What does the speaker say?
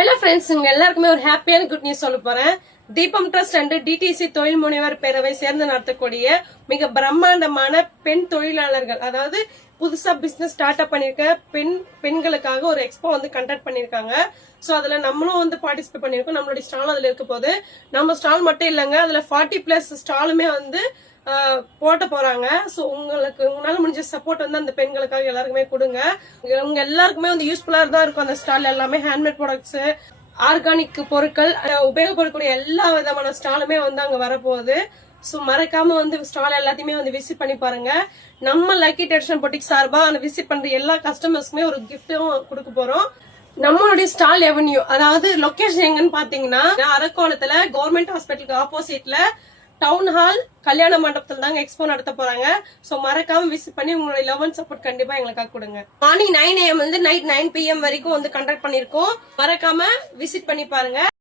Hello friends, உங்க எல்லாருக்குமே ஒரு ஹாப்பியான குட் நியூஸ் சொல்ல போறேன். தீபம் ட்ரஸ்ட் அண்ட் டிடிசி தொழில் முனைவர் பேரவை சேர்ந்து நடத்தக்கூடிய மிக பிரம்மாண்டமான பெண் தொழிலாளர்கள், அதாவது புதுசா பிசினஸ் ஸ்டார்ட் அப் பண்ணிருக்க பெண்களுக்காக ஒரு எக்ஸ்போ கண்டக்ட் பண்ணிருக்காங்க. சோ அதுல நம்மளும் பார்ட்டிசிபேட் பண்ணிருக்கோம். நம்மளுடைய ஸ்டால் அதுல இருக்க போது நம்ம ஸ்டால் மட்டும் இல்லங்க, அதுல 40+ ஸ்டாலுமே போட்ட போறாங்க. சோ உங்களால முடிஞ்ச சப்போர்ட் அந்த பெண்களுக்காக எல்லாருக்குமே கொடுங்க. உங்க எல்லாருக்குமே யூஸ்ஃபுல்லா தான் இருக்கும். அந்த ஸ்டால் எல்லாமே ஹேண்ட்மேட் ப்ராடக்ட்ஸ், ஆர்கானிக் பொருட்கள், உபயோகப்படக்கூடிய எல்லா விதமான ஸ்டாலுமே அங்க வரப்போகுது. சோ மறக்காம ஸ்டால் எல்லாத்தையுமே விசிட் பண்ணி பாருங்க. நம்ம லக்கி ட்ரெடிஷனல் பொட்டிக் சார்பா விசிட் பண்ற எல்லா கஸ்டமர்ஸ்க்குமே ஒரு கிஃப்டும் கொடுக்க போறோம். நம்மளுடைய ஸ்டால் எவன்யூ, அதாவது லொகேஷன் எங்கன்னு பாத்தீங்கன்னா அரக்கோணத்துல கவர்மெண்ட் ஹாஸ்பிட்டலுக்கு ஆப்போசிட்ல டவுன் ஹால் கல்யாண மண்டபத்துல தாங்க எக்ஸ்போ நடத்த போறாங்க. சோ மறக்காம விசிட் பண்ணி உங்களுடைய லவ் அண்ட் சப்போர்ட் கண்டிப்பா எங்களுக்காக கொடுங்க. மார்னிங் 9 AM நைட் 9 PM வரைக்கும் கண்டக்ட் பண்ணிருக்கோம். மறக்காம விசிட் பண்ணி பாருங்க.